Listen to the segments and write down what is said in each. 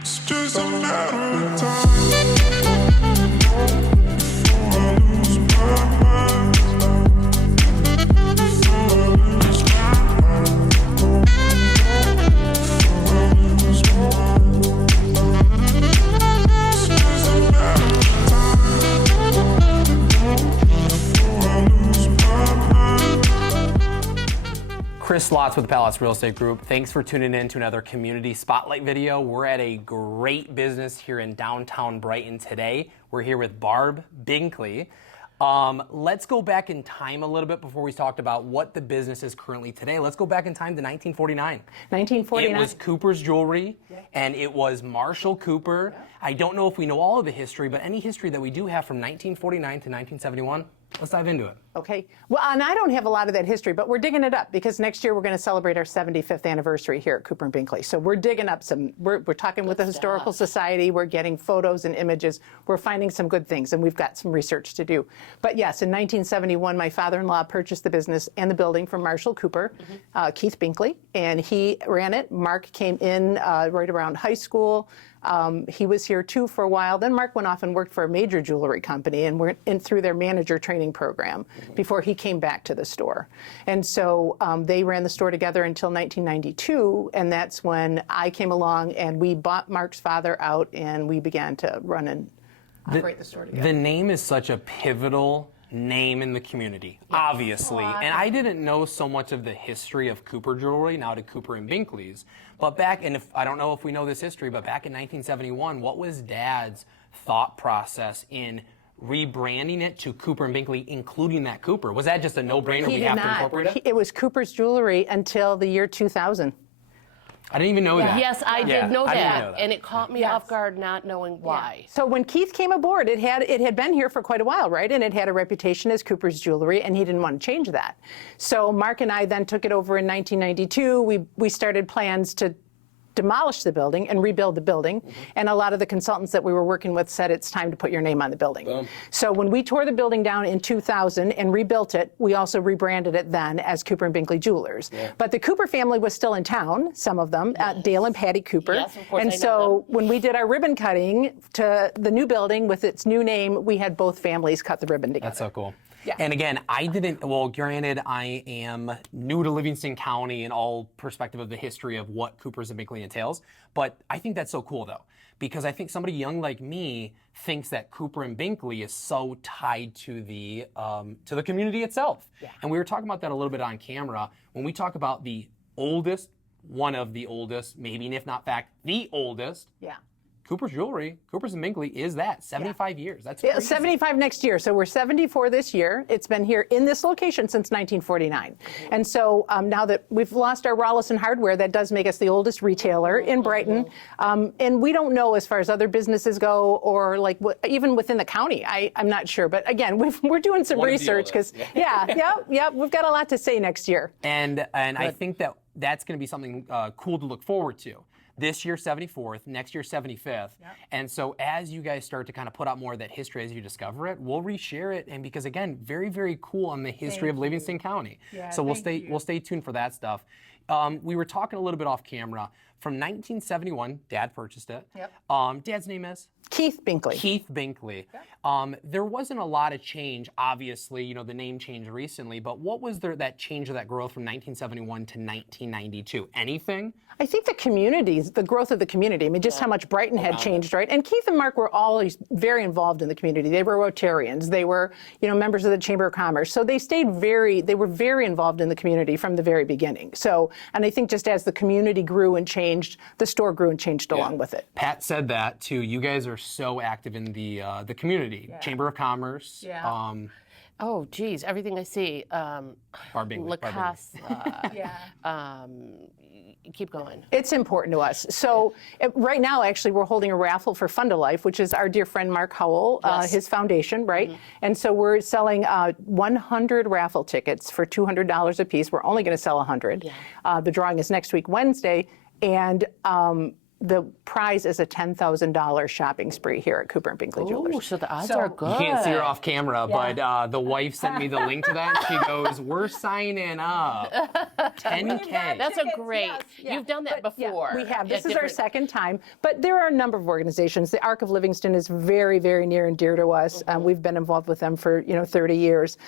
It's just a matter of time. Chris Slotz with the Palace Real Estate Group. Thanks for tuning in to another Community Spotlight video. We're at a great business here in downtown Brighton today. We're here with Barb Binkley. Let's go back in time a little bit before we talked about what the business is currently today. Let's go back in time to 1949. 1949. It was Cooper's Jewelry, and it was Marshall Cooper. I don't know if we know all of the history, but any history that we do have from 1949 to 1971, let's dive into it. Okay. Well, and I don't have a lot of that history, but we're digging it up because next year we're going to celebrate our 75th anniversary here at Cooper and Binkley. So we're digging up some, we're talking with the Historical Society, we're getting photos and images, we're finding some good things, and we've got some research to do. But yes, in 1971, my father-in-law purchased the business and the building from Marshall Cooper, Keith Binkley, and he ran it. Mark came in right around high school. He was here too for a while. Then Mark went off and worked for a major jewelry company and went in through their manager training program before he came back to the store. And so they ran the store together until 1992, and that's when I came along and we bought Mark's father out and we began to run and operate the store together. The name is such a pivotal name in the community, obviously. And I didn't know so much of the history of Cooper Jewelry, now to Cooper and Binkley's. But back, and if I don't know if we know this history, but back in 1971, what was Dad's thought process in rebranding it to Cooper and Binkley, including that Cooper? Was that just a no-brainer? He We did have to not. incorporate it? It was Cooper's Jewelry until the year 2000. I didn't even know that. Yes, I did know I didn't that, know that. and it caught me off guard not knowing why. So when Keith came aboard, it had been here for quite a while, right? And it had a reputation as Cooper's Jewelry, and he didn't want to change that. So Mark and I then took it over in 1992. We started plans to demolish the building and rebuild the building, and a lot of the consultants that we were working with said it's time to put your name on the building. So when we tore the building down in 2000 and rebuilt it, we also rebranded it then as Cooper and Binkley Jewelers. But the Cooper family was still in town, some of them, Dale and Patty Cooper. Yes, of course, and I know so when we did our ribbon cutting to the new building with its new name, we had both families cut the ribbon together. That's so cool. Yeah. And again, I didn't, well, granted, I am new to Livingston County and all perspective of the history of what Coopers and Binkley entails, but I think that's so cool though, because I think somebody young like me thinks that Cooper and Binkley is so tied to the community itself. Yeah. And we were talking about that a little bit on camera. When we talk about the oldest, one of the oldest, maybe, and if not fact, the oldest. Yeah. Cooper's Jewelry, Coopers and Binkley is that, 75 years. That's crazy. 75 next year. So we're 74 this year. It's been here in this location since 1949. And so now that we've lost our Rollison hardware, that does make us the oldest retailer in Brighton. And we don't know as far as other businesses go or like even within the county. I'm not sure. But again, we're doing some research because, we've got a lot to say next year. And I think that's going to be something cool to look forward to. This year, 74th, next year, 75th. Yep. And so as you guys start to kind of put out more of that history as you discover it, we'll reshare it. And because again, very, very cool on the history of Livingston County. Yeah, so we'll stay tuned for that stuff. We were talking a little bit off camera. From 1971, Dad purchased it. Yep. Dad's name is? Keith Binkley. Keith Binkley. Yep. There wasn't a lot of change, obviously, you know, the name changed recently, but what was that change of that growth from 1971 to 1992? Anything? I think the communities, the growth of the community, I mean, just how much Brighton had changed, right? And Keith and Mark were always very involved in the community. They were Rotarians. They were, you know, members of the Chamber of Commerce. So they were very involved in the community from the very beginning. So, and I think just as the community grew and changed, the store grew and changed along with it. Pat said that too. You guys are so active in the community, Chamber of Commerce. Yeah. Oh, geez, everything I see. Barb Binkley. Lacoste. Keep going. It's important to us. So right now, actually, we're holding a raffle for Fund a Life, which is our dear friend Mark Howell, his foundation, right? And so we're selling 100 raffle tickets for $200 a piece. We're only going to sell 100. The drawing is next week, Wednesday. And the prize is a $10,000 shopping spree here at Cooper and Binkley Jewelers. Oh, so the odds are good. You can't see her off camera, but the wife sent me the link to that. She goes, "We're signing up, 10K." That's a Tickets, great. yes, yeah. You've done that But, yeah, before. we have. This at is our different- second time. But there are a number of organizations. The Arc of Livingston is very, very near and dear to us. We've been involved with them for 30 years.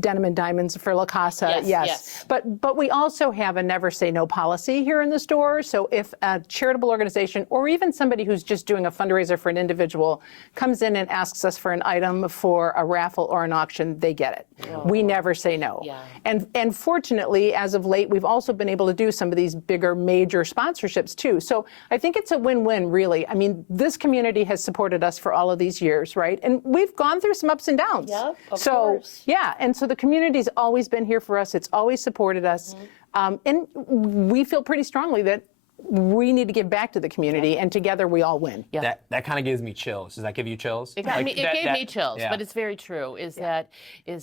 Denim and Diamonds for La Casa. Yes. But we also have a never say no policy here in the store. So if a charitable organization or even somebody who's just doing a fundraiser for an individual comes in and asks us for an item for a raffle or an auction, they get it. We never say no. Yeah. And fortunately, as of late, we've also been able to do some of these bigger major sponsorships too. So I think it's a win-win, really. I mean, this community has supported us for all of these years, right? And we've gone through some ups and downs. Yep, of so course. yeah, and so the community's always been here for us. It's always supported us. And we feel pretty strongly that we need to give back to the community, and together we all win. Yeah. That kind of gives me chills. Does that give you chills? It, Like, it that- gave that- me chills, yeah. but it's very true.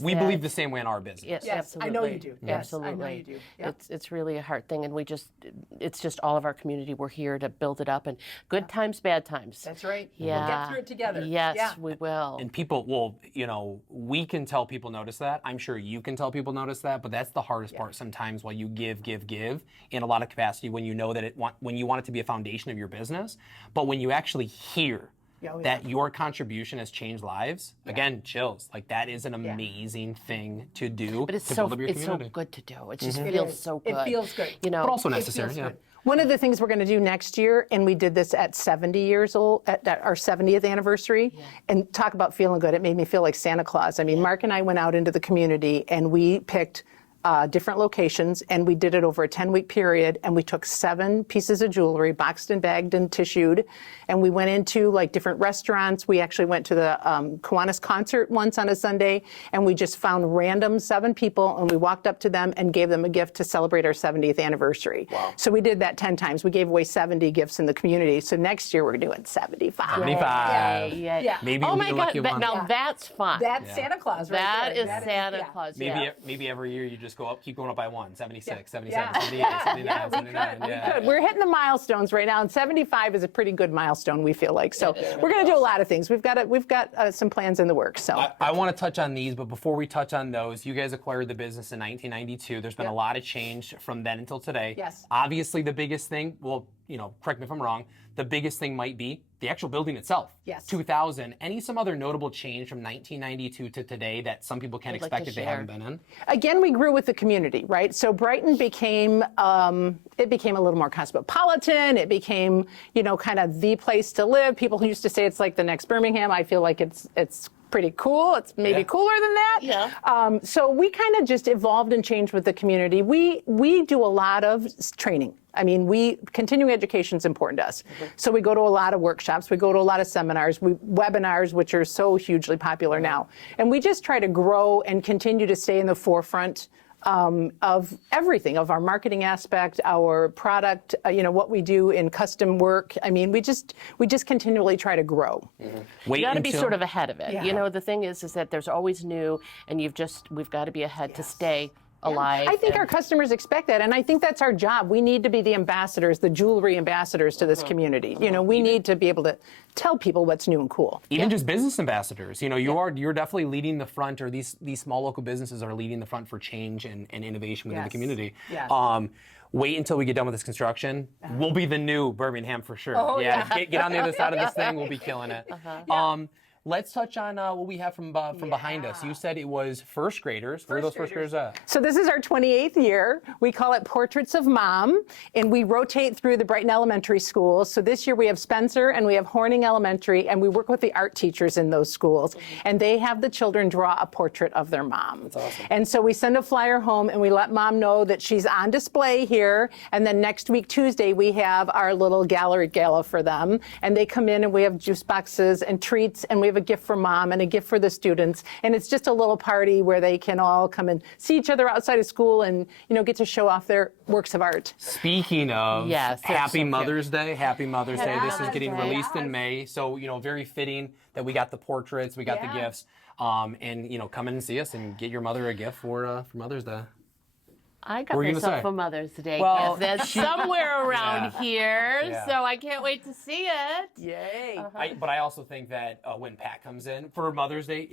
We believe the same way in our business. Yes, Yes, absolutely. I know you do. Yes, Absolutely. I know you do. Yep. It's really a hard thing, and it's just all of our community. We're here to build it up, and good times, bad times. That's right. Yeah. We'll get through it together. Yes, Yeah. we will. And people, well, we can tell people notice that. I'm sure you can tell people notice that, but that's the hardest part sometimes while you give in a lot of capacity when you know that when you want it to be a foundation of your business, but when you actually hear that your contribution has changed lives, again, chills. Like that is an amazing thing to do But it's to so build up your community. so good to do. It just feels so good. It feels good. You know, But also It necessary, feels yeah. good. One of the things we're going to do next year, and we did this at 70 years old, at our 70th anniversary, and talk about feeling good. It made me feel like Santa Claus. I mean, Mark and I went out into the community, and we picked different locations, and we did it over a 10-week period, and we took 7 pieces of jewelry, boxed and bagged and tissued, and we went into like different restaurants. We actually went to the Kiwanis concert once on a Sunday, and we just found random 7 people, and we walked up to them and gave them a gift to celebrate our 70th anniversary. Wow. So we did that 10 times. We gave away 70 gifts in the community. So next year we're doing 75. 75. Yeah. Maybe oh we'll my be the God! lucky one. Now that's fun. That's Santa Claus right That there. is Santa Claus. Yeah. Maybe every year you just keep going up by 1, 76, 77, Yeah. 78, Yeah, 79, yeah, we 79. could. Yeah. We're hitting the milestones right now, and 75 is a pretty good milestone, we feel like. So we're going to do a lot of things. We've got some plans in the works. So I want to touch on these, but before we touch on those, you guys acquired the business in 1992. There's been a lot of change from then until today. Yes. Obviously, the biggest thing, well, correct me if I'm wrong, the biggest thing might be the actual building itself. Yes. 2000. Some other notable change from 1992 to today that some people can't You'd like expect to if they share? haven't been in? again, we grew with the community, right? So Brighton became it became a little more cosmopolitan. It became kind of the place to live. People used to say it's like the next Birmingham. I feel like it's pretty cool. It's maybe cooler than that. Yeah. So we kind of just evolved and changed with the community. We do a lot of training. I mean, continuing education is important to us. So we go to a lot of workshops. We go to a lot of seminars, webinars, which are so hugely popular now. And we just try to grow and continue to stay in the forefront of everything, of our marketing aspect, our product, what we do in custom work. I mean, we just continually try to grow. Wait You got to be until- sort of ahead of it. Yeah. The thing is that there's always new, and we've got to be ahead to stay alive. I think and- our customers expect that, and I think that's our job. We need to be the ambassadors, the jewelry ambassadors to this community. We need to be able to tell people what's new and cool. Even just business ambassadors, you're definitely leading the front, or these small local businesses are leading the front for change and innovation within the Yes. community. Yes. Wait until we get done with this construction. We'll be the new Birmingham for sure. Oh, yeah. Get on the other side of this thing. We'll be killing it. Let's touch on what we have from behind us. You said it was first graders. Where are those first graders at? So this is our 28th year. We call it Portraits of Mom, and we rotate through the Brighton Elementary schools. So this year we have Spencer and we have Horning Elementary, and we work with the art teachers in those schools, and they have the children draw a portrait of their mom. That's awesome. And so we send a flyer home, and we let mom know that she's on display here, and then next week, Tuesday, we have our little gallery gala for them, and they come in, and we have juice boxes and treats, and we have a gift for mom and a gift for the students, and it's just a little party where they can all come and see each other outside of school and get to show off their works of art. Speaking of, Yes, they're so Happy cute. Mother's Day. Happy Mother's Day. This is Mother's getting Day. released in May, so very fitting that we got the portraits, we got the Yeah. gifts, and come in and see us and get your mother a gift for Mother's Day. I got What were you gonna myself say? a Mother's Day Well, gift that's somewhere around here, Yeah. so I can't wait to see it. Yay. But I also think that when Pat comes in for Mother's Day,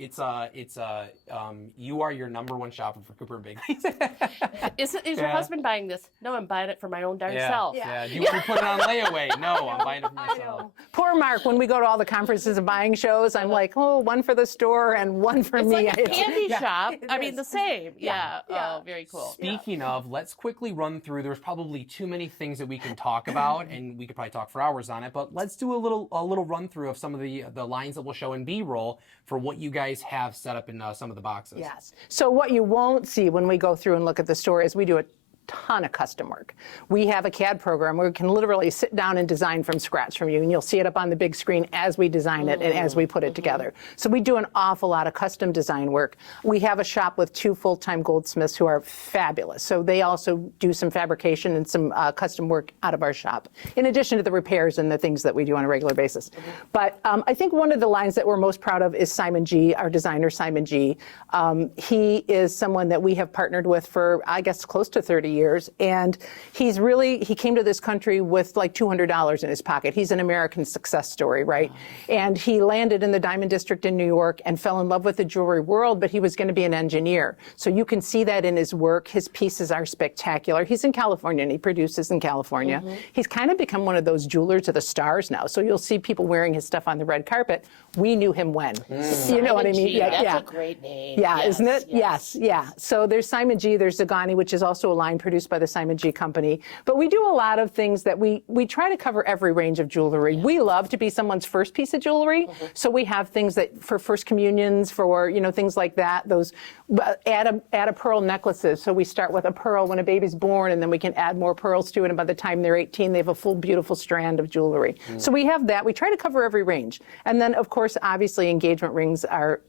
you are your #1 shopper for Cooper and Binkley. Is your husband buying this? No, I'm buying it for my own darn self. Yeah. You put it on layaway. No, I'm buying it for myself. Poor Mark, when we go to all the conferences and buying shows, I'm like, oh, one for the store and one for It's me. like a candy shop. I mean, is. the same. Yeah. Yeah. Oh, very cool. Speaking of, let's quickly run through. There's probably too many things that we can talk about, and we could probably talk for hours on it. But let's do a little run through of some of the lines that we'll show in B-roll for what you guys have set up in some of the boxes. Yes. So what you won't see when we go through and look at the store is we do a ton of custom work. We have a CAD program where we can literally sit down and design from scratch from you, and you'll see it up on the big screen as we design it and as we put it together. So we do an awful lot of custom design work. We have a shop with 2 full-time goldsmiths who are fabulous. So they also do some fabrication and some custom work out of our shop, in addition to the repairs and the things that we do on a regular basis. But I think one of the lines that we're most proud of is Simon G., our designer, Simon G. He is someone that we have partnered with for, I guess, close to 30 years, and he came to this country with like $200 in his pocket. He's an American success story, right? And he landed in the Diamond District in New York and fell in love with the jewelry world, but he was going to be an engineer. So you can see that in his work. His pieces are spectacular. He's in California, and he produces in California. He's kind of become one of those jewelers of the stars now. So you'll see people wearing his stuff on the red carpet. We knew him when. You know what I mean? G, that's a great name. Yeah, Yes, isn't it? Yes. Yeah. So there's Simon G. There's Zagani, which is also a line produced by the Simon G. Company. But we do a lot of things that we try to cover every range of jewelry. We love to be someone's first piece of jewelry. So we have things that for first communions, for things like that. Those add a pearl necklaces. So we start with a pearl when a baby's born, and then we can add more pearls to it. And by the time they're 18, they have a full, beautiful strand of jewelry. So we have that. We try to cover every range. And then, of course, obviously, engagement rings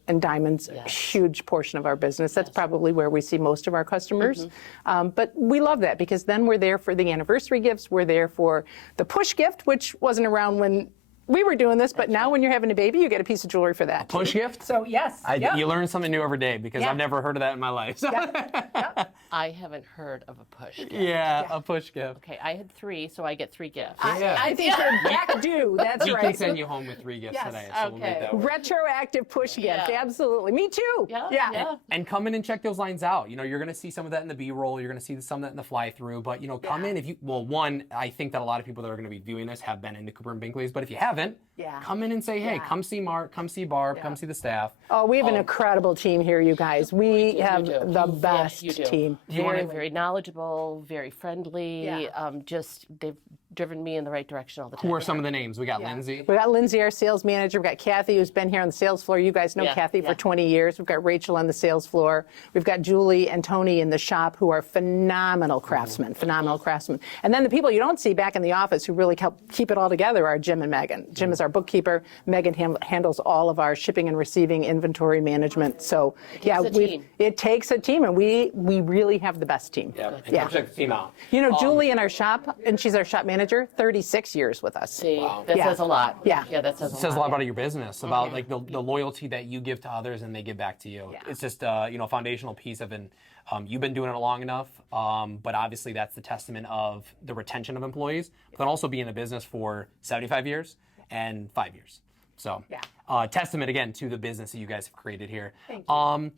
and diamonds, a huge portion of our business. That's probably where we see most of our customers. But we love that because then we're there for the anniversary gifts. We're there for the push gift, which wasn't around when we were doing this, but now when you're having a baby, you get a piece of jewelry for that. Push gift? So yes. You learn something new every day because I've never heard of that in my life. So. I haven't heard of a push gift. Yeah, a push gift. Okay, I had 3, so I get 3 gifts. I think you're back due. That's We right. can send you home with 3 gifts today, so we'll make that work. Retroactive push gift. Yeah. Absolutely. Me too. Yeah. And come in and check those lines out. You're going to see some of that in the B-roll. You're going to see some of that in the fly-through. But, come in if you, one, I think that a lot of people that are going to be viewing this have been into Cooper and Binkley's. But if you haven't, come in and say, hey, come see Mark, come see Barb, come see the staff. Oh, we have an incredible team here, you guys. We have the best you do. team. Very knowledgeable, very friendly. They've driven me in the right direction all the time. Who are some of the names? We got Lindsay. We got Lindsay, our sales manager. We've got Kathy, who's been here on the sales floor. You guys know Kathy for 20 years. We've got Rachel on the sales floor. We've got Julie and Tony in the shop, who are phenomenal craftsmen, And then the people you don't see back in the office who really help keep it all together are Jim and Megan. Jim is our bookkeeper. Megan handles all of our shipping and receiving, inventory management. So it takes a team, and we really have the best team. Come check the team out. Julie in our shop, and she's our shop manager, 36 years with us. See, that says a lot. Yeah. That says a lot. It says a lot about your business, about like the loyalty that you give to others and they give back to you. It's just a foundational piece of it. You've been doing it long enough, but obviously that's the testament of the retention of employees, but then also being in the business for 75 years and 5 years. So testament again to the business that you guys have created here. Thank you.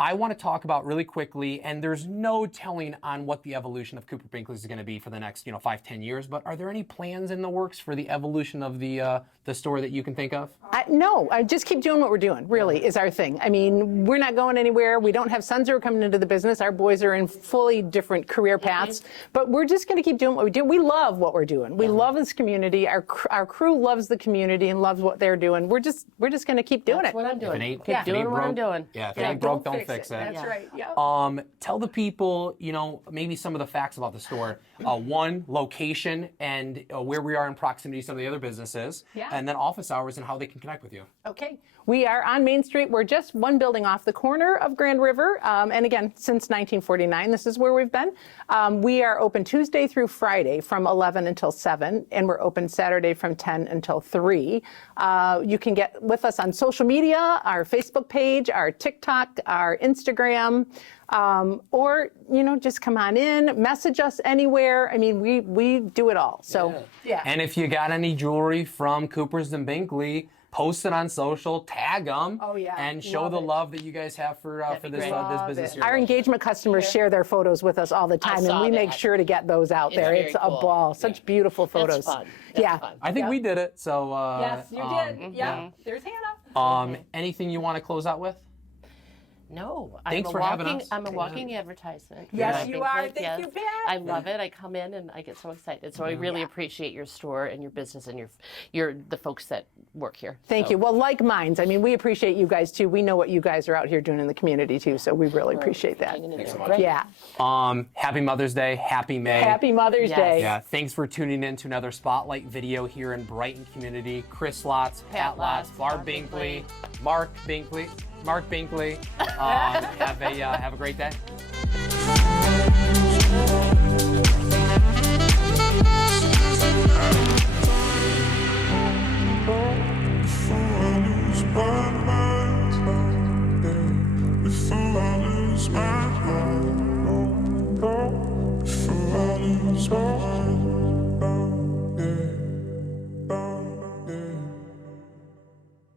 I want to talk about really quickly, and there's no telling on what the evolution of Cooper Binkley is going to be for the next 5-10 years, but are there any plans in the works for the evolution of the store that you can think of? No, I just keep doing what we're doing, really, is our thing. I mean, we're not going anywhere. We don't have sons who are coming into the business. Our boys are in fully different career paths, but we're just going to keep doing what we do. We love what we're doing. We love this community. Our crew loves the community and loves what they're doing. We're just going to keep doing That's it. what I'm doing. If Keep doing what I'm doing. Yeah, if it ain't broke, don't fix it. That's right. Yeah. Tell the people, maybe some of the facts about the store. One, location and where we are in proximity to some of the other businesses, and then office hours and how they can connect with you. Okay. We are on Main Street. We're just one building off the corner of Grand River. And again, since 1949, this is where we've been. We are open Tuesday through Friday from 11 until 7, and we're open Saturday from 10 until 3. You can get with us on social media, our Facebook page, our TikTok, our Instagram, or, just come on in, message us anywhere. I mean, we do it all. So, yeah. And if you got any jewelry from Coopers and Binkley, post it on social, tag them, and show the love that you guys have for this business here. Our engagement customers share their photos with us all the time, and we make sure to get those out there. It's a ball. Such beautiful photos. That's fun. Fun. I think we did it. So yes, you did. Yeah. There's Hannah. Anything you want to close out with? No, Thanks for having us. I'm a walking advertisement. Yes, you are. Thank you, Pat. I love it. I come in and I get so excited. So I really appreciate your store and your business and your the folks that work here. Thank you. Well, like Minds, I mean, we appreciate you guys too. We know what you guys are out here doing in the community too, so we really appreciate that. Thanks so much. Yeah. Happy Mother's Day. Happy May. Happy Mother's Day. Yeah. Thanks for tuning in to another Spotlight video here in Brighton community. Chris Lotz, Pat Lotz, Barb Binkley, Mark Binkley. Have a great day.